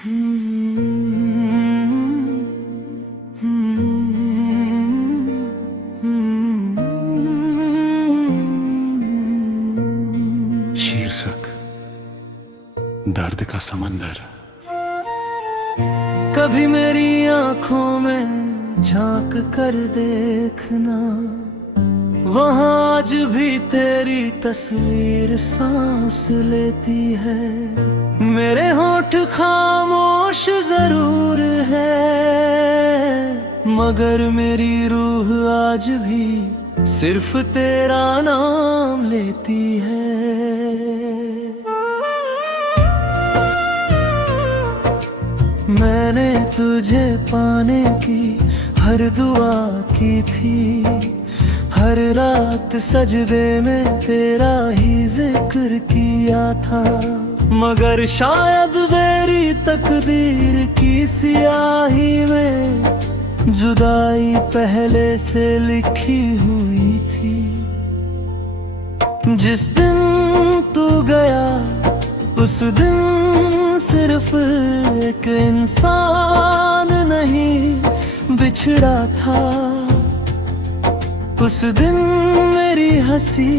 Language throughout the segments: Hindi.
शीर्षक दर्द का समंदर। कभी मेरी आंखों में झांक कर देखना, वहाँ आज भी तेरी तस्वीर सांस लेती है। मेरे होठ खामोश जरूर है, मगर मेरी रूह आज भी सिर्फ तेरा नाम लेती है। मैंने तुझे पाने की हर दुआ की थी, हर रात सजदे में तेरा ही जिक्र किया था। मगर शायद मेरी तकदीर की सियाही में जुदाई पहले से लिखी हुई थी। जिस दिन तू गया उस दिन सिर्फ एक इंसान नहीं बिछड़ा था। उस दिन मेरी हंसी,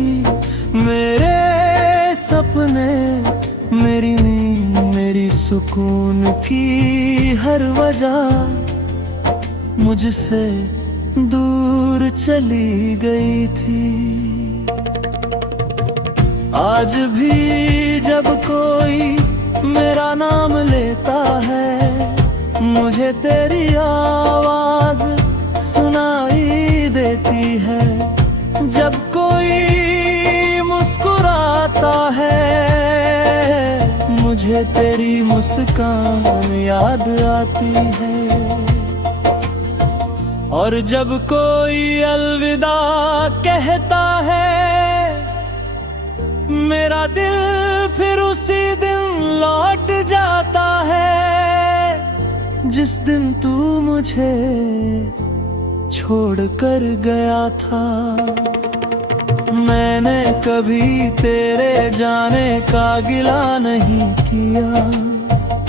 मेरे सपने, मेरी नींद, मेरी सुकून की हर वजह मुझसे दूर चली गई थी। आज भी जब कोई मेरा नाम लेता है, मुझे तेरी आवाज सुनाई देती है। जब कोई मुस्कुराता है, मुझे तेरी मुस्कान याद आती है। और जब कोई अलविदा कहता है, मेरा दिल फिर उसी दिन लौट जाता है जिस दिन तू मुझे छोड़ कर गया था। मैंने कभी तेरे जाने का गिला नहीं किया,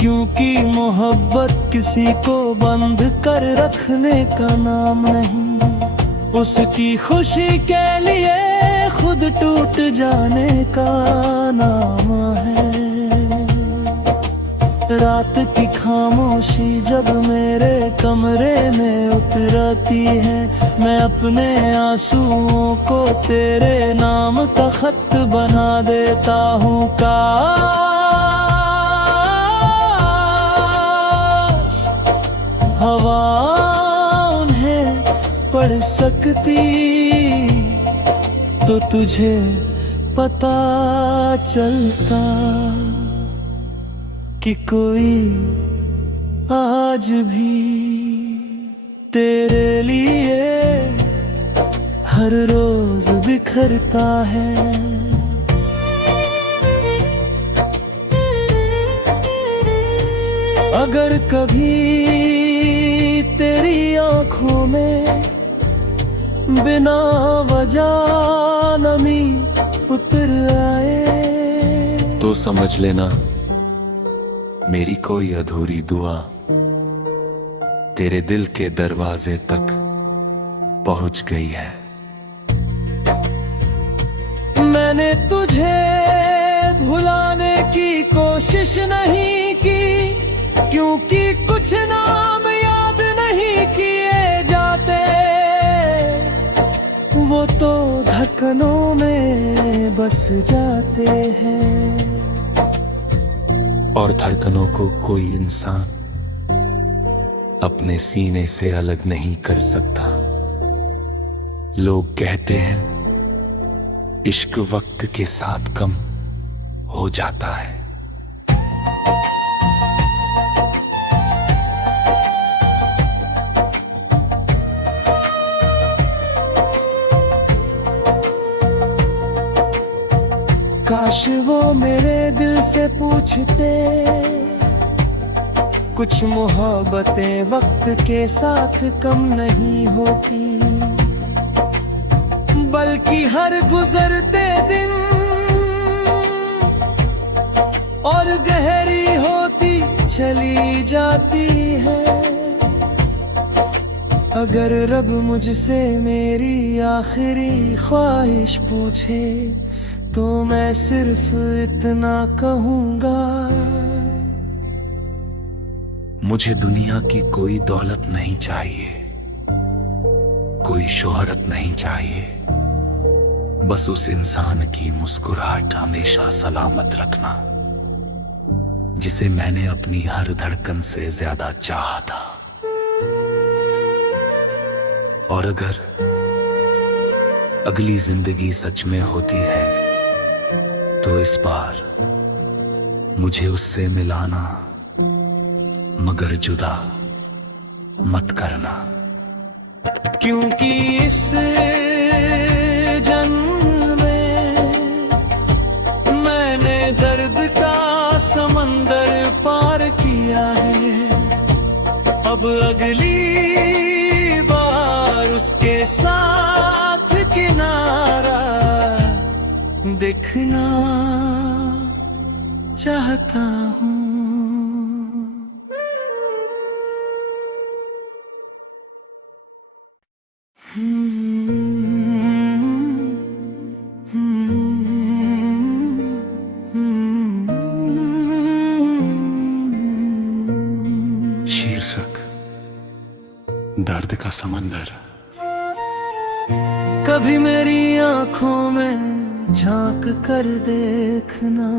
क्योंकि मोहब्बत किसी को बंद कर रखने का नाम नहीं। उसकी खुशी के लिए खुद टूट जाने का नाम है। रात की खामोशी जब मेरे कमरे में उतरती है, मैं अपने आंसुओं को तेरे नाम का खत बना देता हूँ। हवा उन्हें पढ़ सकती तो तुझे पता चलता कि कोई आज भी तेरे लिए हर रोज बिखरता है। अगर कभी तेरी आंखों में बिना वजह नमी उतर आए, तो समझ लेना मेरी कोई अधूरी दुआ तेरे दिल के दरवाजे तक पहुंच गई है। मैंने तुझे भुलाने की कोशिश नहीं की, क्योंकि कुछ नाम याद नहीं किए जाते। वो तो धड़कनों में बस जाते हैं, और धड़कनों को कोई इंसान अपने सीने से अलग नहीं कर सकता। लोग कहते हैं इश्क वक्त के साथ कम हो जाता है। काश वो मेरे दिल से पूछते, कुछ मोहब्बतें वक्त के साथ कम नहीं होती, बल्कि हर गुजरते दिन और गहरी होती चली जाती है। अगर रब मुझसे मेरी आखिरी ख्वाहिश पूछे तो मैं सिर्फ इतना कहूँगा, मुझे दुनिया की कोई दौलत नहीं चाहिए, कोई शोहरत नहीं चाहिए, बस उस इंसान की मुस्कुराहट हमेशा सलामत रखना जिसे मैंने अपनी हर धड़कन से ज्यादा चाहा था। और अगर अगली जिंदगी सच में होती है तो इस बार मुझे उससे मिलाना, मगर जुदा मत करना। क्योंकि इस जन्म में मैंने दर्द का समंदर पार किया है। अब अगली बार उसके साथ किनारा देखना चाहता हूँ। शीर्षक दर्द का समंदर। कभी मेरी आंखों में झांक कर देखना,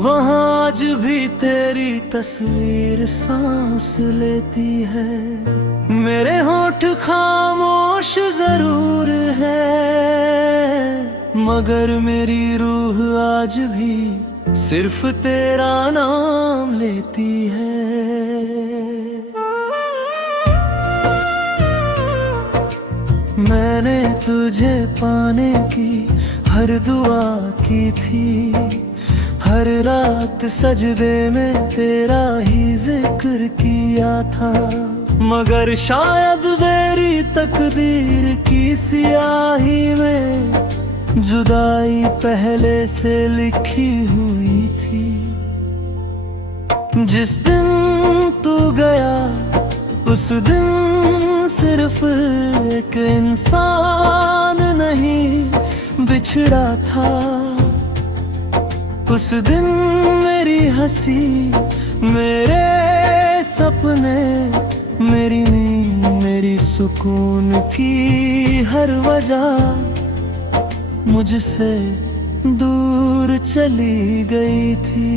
वहाँ आज भी तेरी तस्वीर सांस लेती है। मेरे होठ खामोश जरूर है, मगर मेरी रूह आज भी सिर्फ तेरा नाम लेती है। मैंने तुझे पाने की हर दुआ की थी, हर रात सजदे में तेरा ही जिक्र किया था। मगर शायद मेरी तकदीर की सियाही में जुदाई पहले से लिखी हुई थी। जिस दिन तू गया उस दिन सिर्फ एक इंसान नहीं बिछड़ा था। उस दिन मेरी हंसी, मेरे सपने, मेरी नींद, मेरी सुकून की हर वजह मुझसे दूर चली गई थी।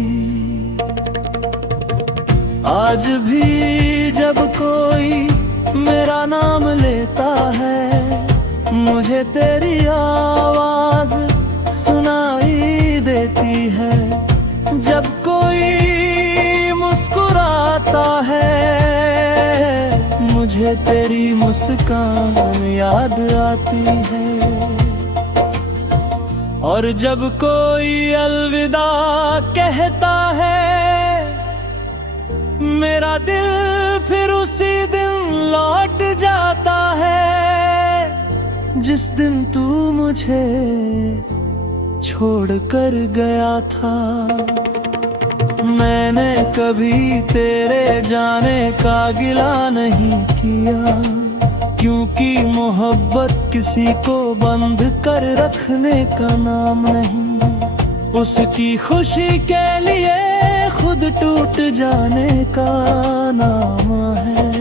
आज भी जब कोई मेरा नाम लेता है, मुझे तेरी आवाज सुनाई देती है। जब कोई मुस्कुराता है, मुझे तेरी मुस्कान याद आती है। और जब कोई अलविदा कहता है, मेरा दिल फिर उसी दिन लौट जाता है जिस दिन तू मुझे छोड़ कर गया था। मैंने कभी तेरे जाने का गिला नहीं किया, क्योंकि मोहब्बत किसी को बंद कर रखने का नाम नहीं। उसकी खुशी के लिए खुद टूट जाने का नाम है।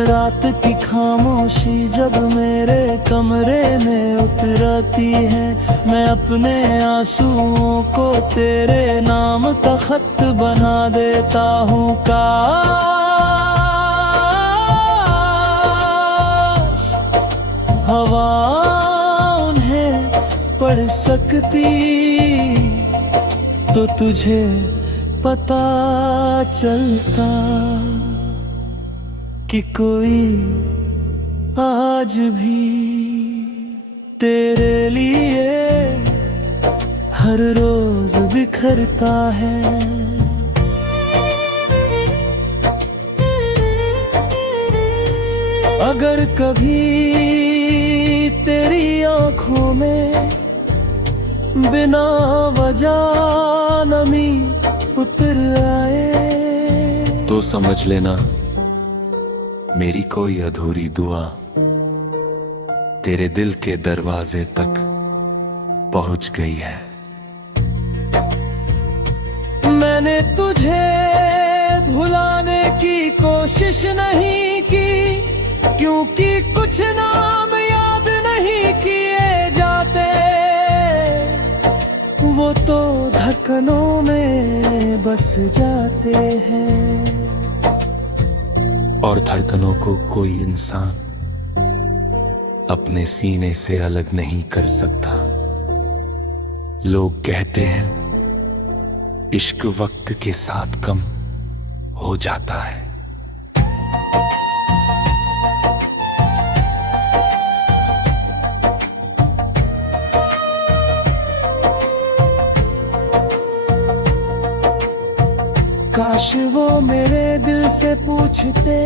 रात की खामोशी जब मेरे कमरे में उतरती है, मैं अपने आंसुओं को तेरे नाम का खत बना देता हूँ। काश हवा उन्हें पढ़ सकती तो तुझे पता चलता कि कोई आज भी तेरे लिए हर रोज बिखरता है। अगर कभी तेरी आंखों में बिना वजह नमी उतर आए तो समझ लेना मेरी कोई अधूरी दुआ तेरे दिल के दरवाजे तक पहुंच गई है। मैंने तुझे भुलाने की कोशिश नहीं की, क्योंकि कुछ नाम याद नहीं किए जाते, वो तो धड़कनों में बस जाते हैं। और धड़कनों को कोई इंसान अपने सीने से अलग नहीं कर सकता। लोग कहते हैं इश्क वक्त के साथ कम हो जाता है। काश वो मेरे दिल से पूछते,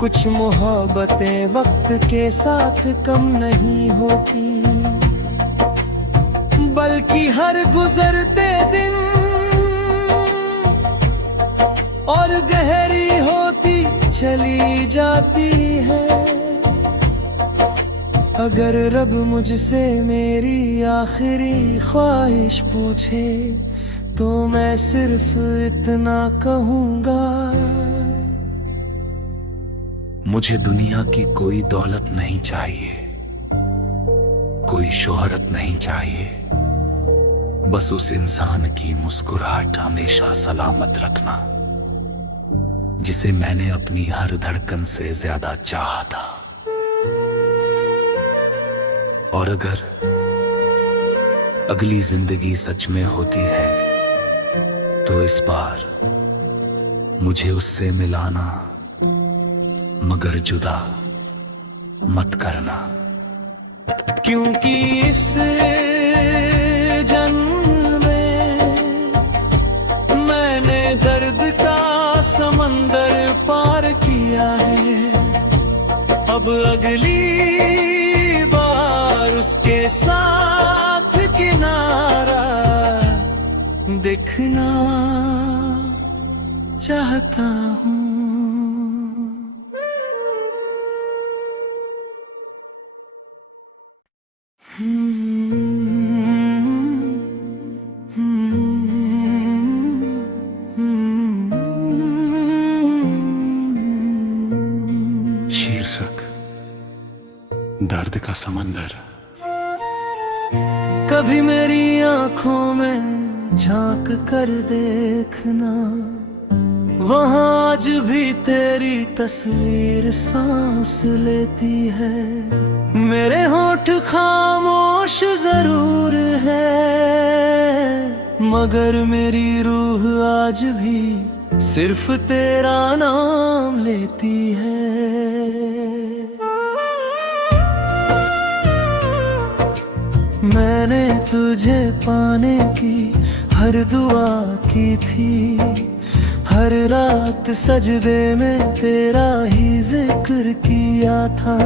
कुछ मोहब्बतें वक्त के साथ कम नहीं होती, बल्कि हर गुजरते दिन और गहरी होती चली जाती है। अगर रब मुझसे मेरी आखिरी ख्वाहिश पूछे तो मैं सिर्फ इतना कहूँगा, मुझे दुनिया की कोई दौलत नहीं चाहिए, कोई शोहरत नहीं चाहिए, बस उस इंसान की मुस्कुराहट हमेशा सलामत रखना जिसे मैंने अपनी हर धड़कन से ज्यादा चाहा था। और अगर अगली जिंदगी सच में होती है तो इस बार मुझे उससे मिलाना, मगर जुदा मत करना, क्योंकि इस जन्म में मैंने दर्द का समंदर पार किया है। अब अगली बार उसके साथ किनारा देखना चाहता हूँ। शीर्षक दर्द का समंदर। कभी मेरी आंखों में झांक कर देखना, वहाँ आज भी तेरी तस्वीर सांस लेती है। मेरे होठ खामोश जरूर है, मगर मेरी रूह आज भी सिर्फ तेरा नाम लेती है। मैंने तुझे पाने की हर दुआ की थी, हर रात सजदे में तेरा ही जिक्र किया था,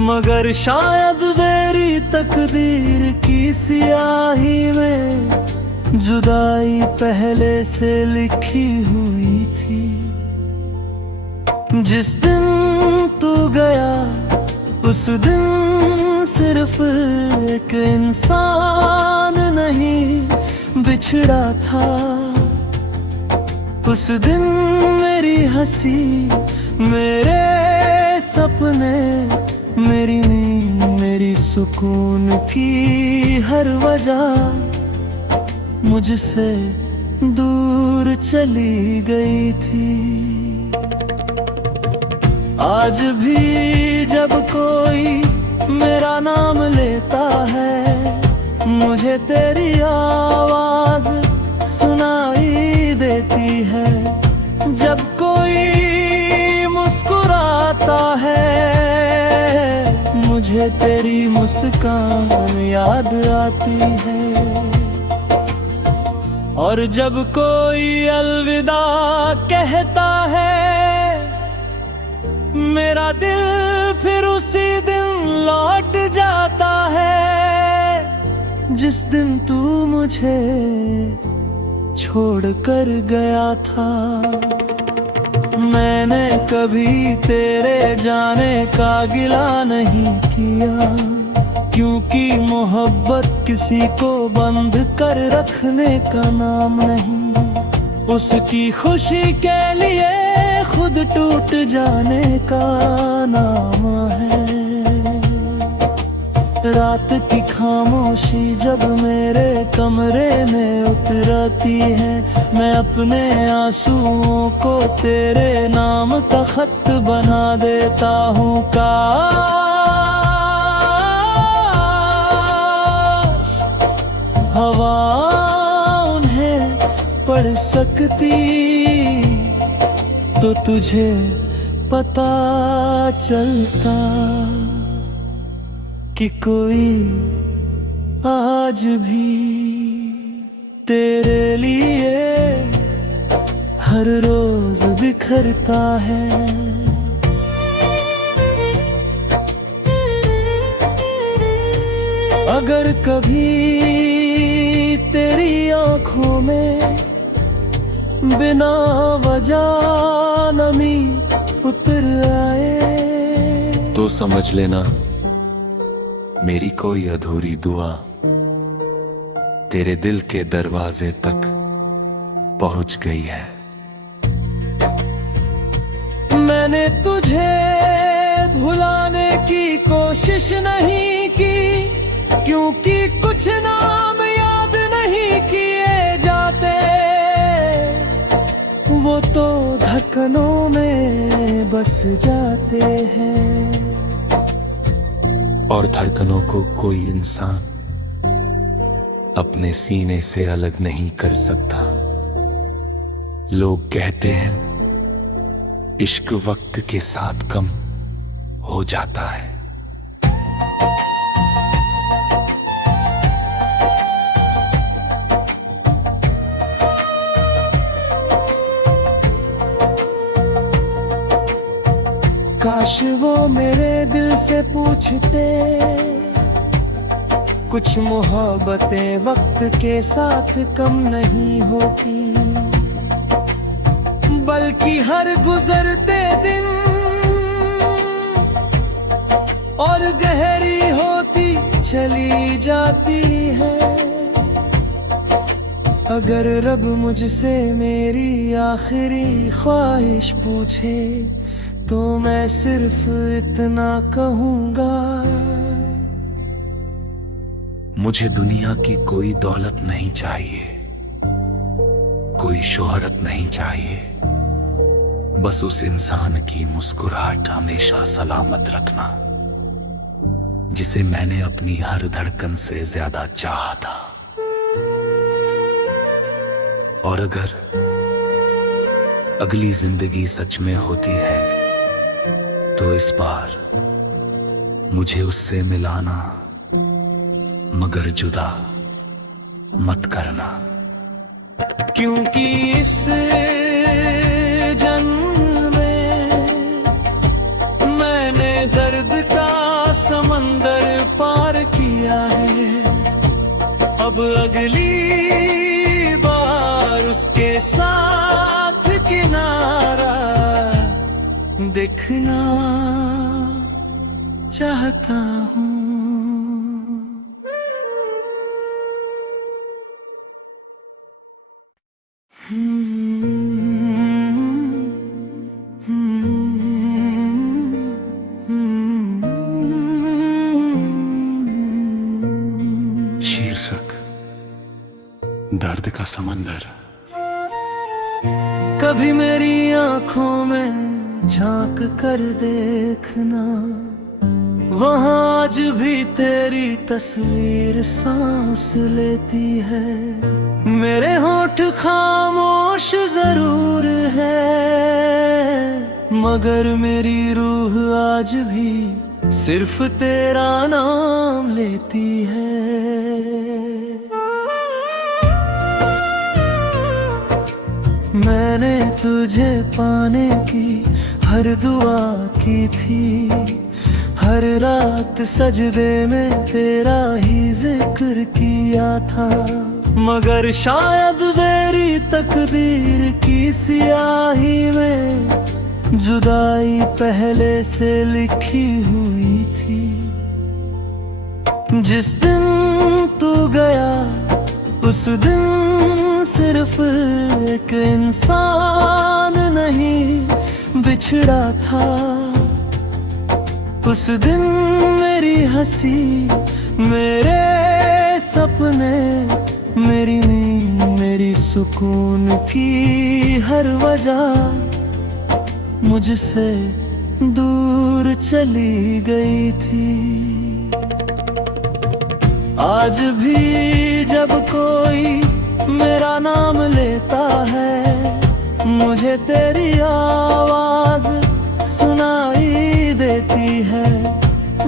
मगर शायद मेरी तकदीर की सियाही में जुदाई पहले से लिखी हुई थी। जिस दिन तू गया उस दिन सिर्फ एक इंसान नहीं बिछड़ा था। उस दिन मेरी हंसी, मेरे सपने, मेरी नींद, मेरी सुकून की हर वजह मुझसे दूर चली गई थी। आज भी जब कोई मेरा नाम लेता है, मुझे तेरी आवाज सुनाई देती है। जब कोई मुस्कुराता है, मुझे तेरी मुस्कान याद आती है। और जब कोई अलविदा कहता है, मेरा दिल फिर उसी दिन लौट जाता है जिस दिन तू मुझे छोड़ कर गया था। मैंने कभी तेरे जाने का गिला नहीं किया, क्योंकि मोहब्बत किसी को बंद कर रखने का नाम नहीं। उसकी खुशी के लिए खुद टूट जाने का नाम है। रात की खामोशी जब मेरे कमरे में उतरती है, मैं अपने आंसुओं को तेरे नाम का खत बना देता हूँ। काश हवा उन्हें पढ़ सकती तो तुझे पता चलता कि कोई आज भी तेरे लिए हर रोज बिखरता है। अगर कभी तेरी आंखों में बिना वजह नमी उतर आए तो समझ लेना मेरी कोई अधूरी दुआ तेरे दिल के दरवाजे तक पहुंच गई है। मैंने तुझे भुलाने की कोशिश नहीं की, क्योंकि कुछ नाम याद नहीं किए जाते, वो तो धड़कनों में बस जाते हैं। और धड़कनों को कोई इंसान अपने सीने से अलग नहीं कर सकता। लोग कहते हैं इश्क वक्त के साथ कम हो जाता है। काश वो मेरे दिल से पूछते, कुछ मोहब्बतें वक्त के साथ कम नहीं होती, बल्कि हर गुजरते दिन और गहरी होती चली जाती है। अगर रब मुझसे मेरी आखिरी ख्वाहिश पूछे तो मैं सिर्फ इतना कहूँगा, मुझे दुनिया की कोई दौलत नहीं चाहिए, कोई शोहरत नहीं चाहिए, बस उस इंसान की मुस्कुराहट हमेशा सलामत रखना जिसे मैंने अपनी हर धड़कन से ज्यादा चाहा था। और अगर अगली जिंदगी सच में होती है तो इस बार मुझे उससे मिलाना, मगर जुदा मत करना, क्योंकि इस जन्म में मैंने दर्द का समंदर पार किया है। अब अगली बार उसके साथ किनारा देखना चाहता हूँ। शीर्षक दर्द का समंदर। कभी मेरी आंखों में झांक कर देखना, वहाँ आज भी तेरी तस्वीर सांस लेती है। मेरे होठ खामोश जरूर है, मगर मेरी रूह आज भी सिर्फ तेरा नाम लेती है। मैंने तुझे पाने की हर दुआ की थी, हर रात सजदे में तेरा ही जिक्र किया था, मगर शायद मेरी तकदीर की सियाही में जुदाई पहले से लिखी हुई थी। जिस दिन तू गया उस दिन सिर्फ एक इंसान नहीं बिछड़ा था। उस दिन मेरी हंसी, मेरे सपने, मेरी नींद, मेरी सुकून की हर वजह मुझसे दूर चली गई थी। आज भी जब कोई मेरा नाम लेता है मुझे तेरी आवाज सुनाई देती है।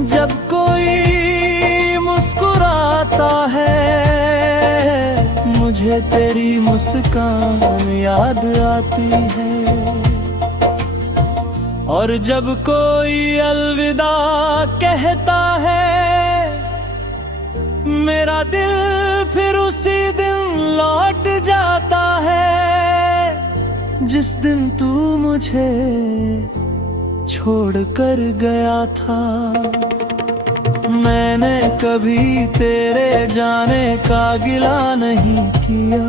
जब कोई मुस्कुराता है मुझे तेरी मुस्कान याद आती है। और जब कोई अलविदा कहता है मेरा दिल फिर उसी दिन लौट जाता है जिस दिन तू मुझे छोड़ कर गया था। मैंने कभी तेरे जाने का गिला नहीं किया,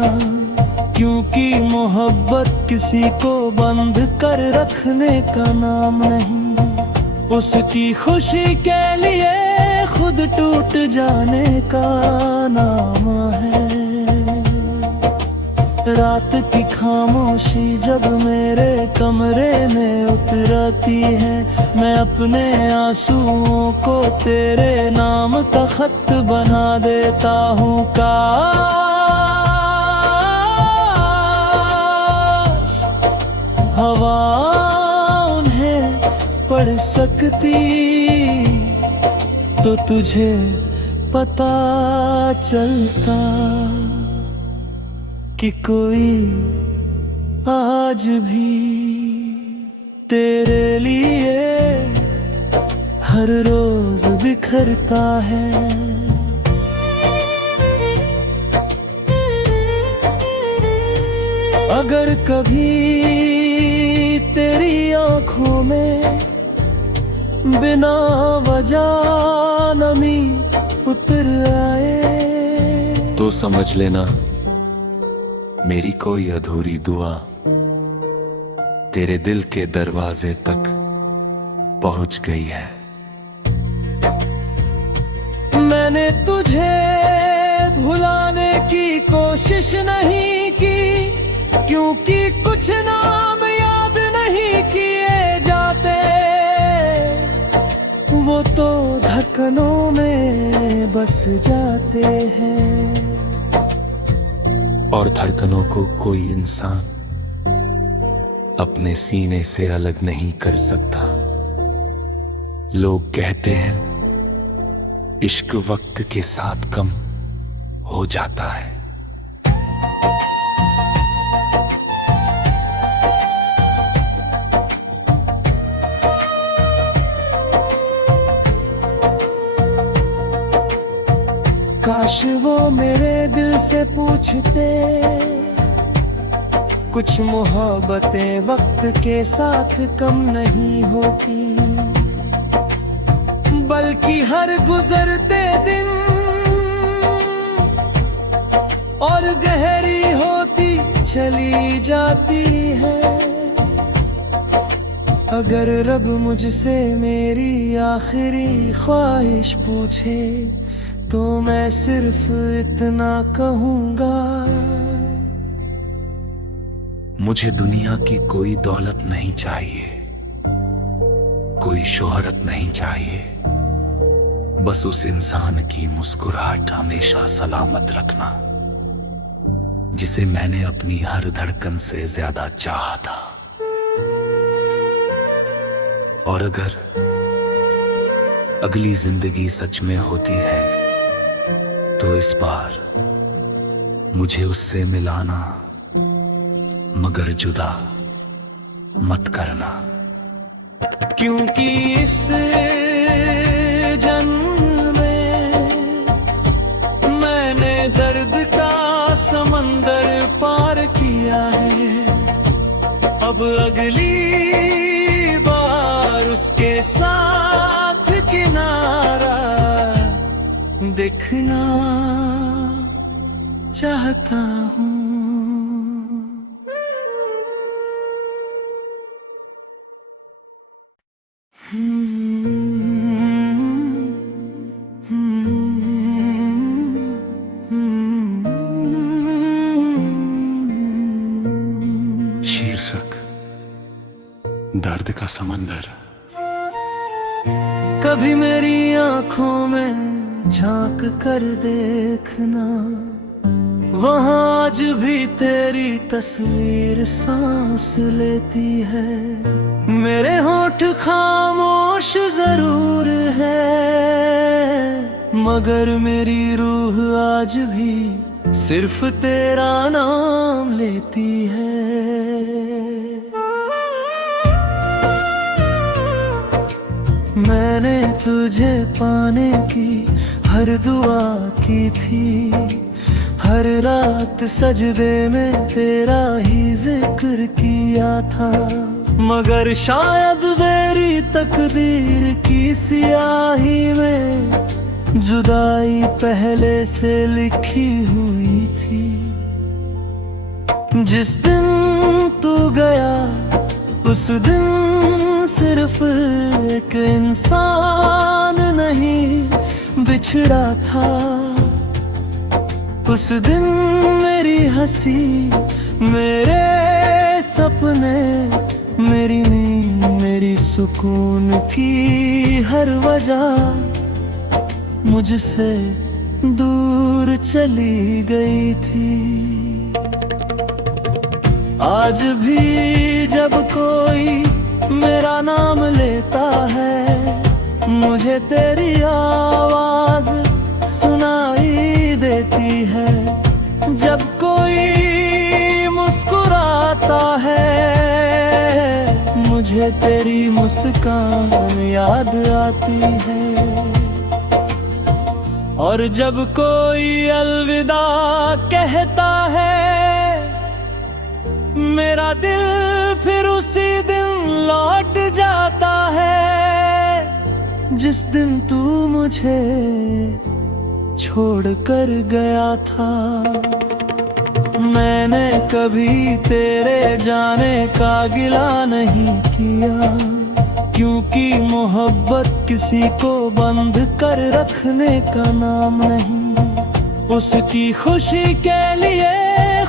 क्योंकि मोहब्बत किसी को बंद कर रखने का नाम नहीं। उसकी खुशी के लिए खुद टूट जाने का नाम है। रात की खामोशी जब मेरे कमरे में उतरती है मैं अपने आंसुओं को तेरे नाम का खत बना देता हूँ। हवा उन्हें पढ़ सकती तो तुझे पता चलता कि कोई आज भी तेरे लिए हर रोज बिखरता है। अगर कभी तेरी आंखों में बिना वजह नमी उतर आए तो समझ लेना मेरी कोई अधूरी दुआ तेरे दिल के दरवाजे तक पहुंच गई है। मैंने तुझे भुलाने की कोशिश नहीं की, क्योंकि कुछ नाम याद नहीं किए जाते, वो तो धड़कनों में बस जाते हैं। और धड़कनों को कोई इंसान अपने सीने से अलग नहीं कर सकता। लोग कहते हैं इश्क वक्त के साथ कम हो जाता है। काश वो मेरे दिल से पूछते, कुछ मोहब्बतें वक्त के साथ कम नहीं होती, बल्कि हर गुजरते दिन और गहरी होती चली जाती है। अगर रब मुझसे मेरी आखिरी ख्वाहिश पूछे तो मैं सिर्फ इतना कहूँगा, मुझे दुनिया की कोई दौलत नहीं चाहिए, कोई शोहरत नहीं चाहिए, बस उस इंसान की मुस्कुराहट हमेशा सलामत रखना जिसे मैंने अपनी हर धड़कन से ज्यादा चाहा था। और अगर अगली जिंदगी सच में होती है तो इस बार मुझे उससे मिलाना, मगर जुदा मत करना, क्योंकि इस जन्म में मैंने दर्द का समंदर पार किया। पिया है। अब अगली बार उसके साथ किनारा देखना चाहता हूँ। शीर्षक दर्द का समंदर। कभी मेरी आंखों में झांक कर देखना, वहाँ आज भी तेरी तस्वीर सांस लेती है। मेरे होठ खामोश जरूर है, मगर मेरी रूह आज भी सिर्फ तेरा नाम लेती है। मैंने तुझे पाने की हर दुआ की थी, हर रात सजदे में तेरा ही जिक्र किया था। मगर शायद मेरी तकदीर की सियाही में जुदाई पहले से लिखी हुई थी। जिस दिन तू गया उस दिन सिर्फ एक इंसान नहीं बिछड़ा था। उस दिन मेरी हंसी, मेरे सपने, मेरी नींद, मेरी सुकून की हर वजह मुझसे दूर चली गई थी। आज भी जब कोई मेरा नाम लेता है, मुझे तेरी आवाज सुनाई देती है। जब कोई मुस्कुराता है, मुझे तेरी मुस्कान याद आती है। और जब कोई अलविदा कहता है, मेरा दिल फिर उसी दिन लौट जाता है जिस दिन तू मुझे छोड़ कर गया था। मैंने कभी तेरे जाने का गिला नहीं किया, क्योंकि मोहब्बत किसी को बंद कर रखने का नाम नहीं। उसकी खुशी के लिए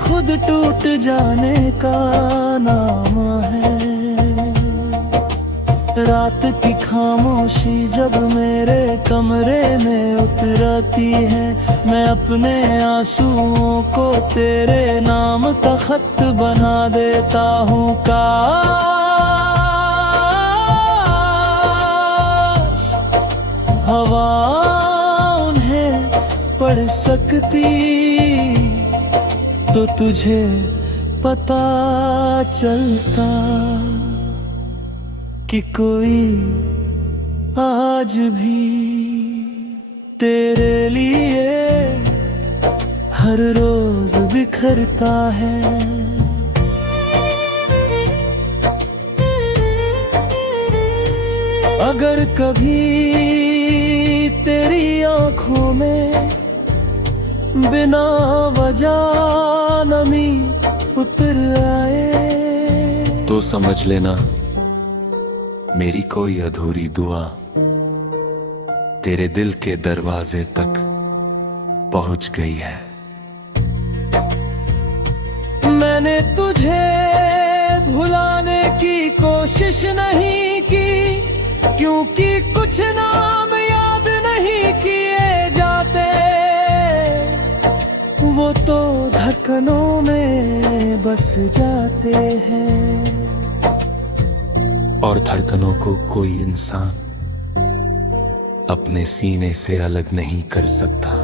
खुद टूट जाने का नाम है। रात की खामोशी जब मेरे कमरे में उतरती है, मैं अपने आंसुओं को तेरे नाम का खत बना देता हूँ। काश हवा उन्हें पढ़ सकती तो तुझे पता चलता कि कोई आज भी तेरे लिए हर रोज बिखरता है। अगर कभी तेरी आंखों में बिना वजह नमी उतर आए, तो समझ लेना मेरी कोई अधूरी दुआ तेरे दिल के दरवाजे तक पहुंच गई है। मैंने तुझे भुलाने की कोशिश नहीं की, क्योंकि कुछ नाम याद नहीं किए जाते। वो तो धड़कनों में बस जाते हैं, और धड़कनों को कोई इंसान अपने सीने से अलग नहीं कर सकता।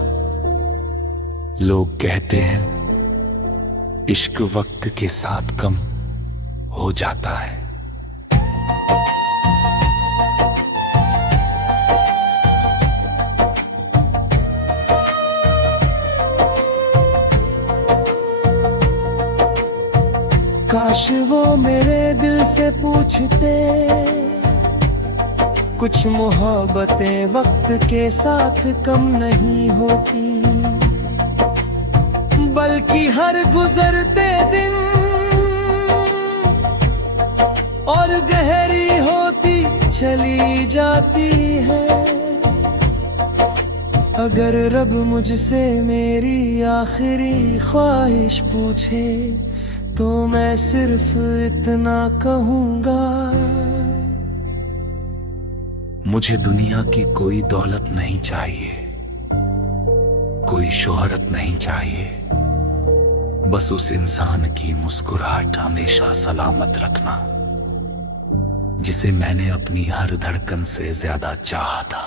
लोग कहते हैं इश्क वक्त के साथ कम हो जाता है। काश वो मेरे दिल से पूछते, कुछ मोहब्बतें वक्त के साथ कम नहीं होती, बल्कि हर गुजरते दिन और गहरी होती चली जाती है। अगर रब मुझसे मेरी आखिरी ख्वाहिश पूछे तो मैं सिर्फ इतना कहूँगा, मुझे दुनिया की कोई दौलत नहीं चाहिए, कोई शोहरत नहीं चाहिए, बस उस इंसान की मुस्कुराहट हमेशा सलामत रखना जिसे मैंने अपनी हर धड़कन से ज्यादा चाहा था।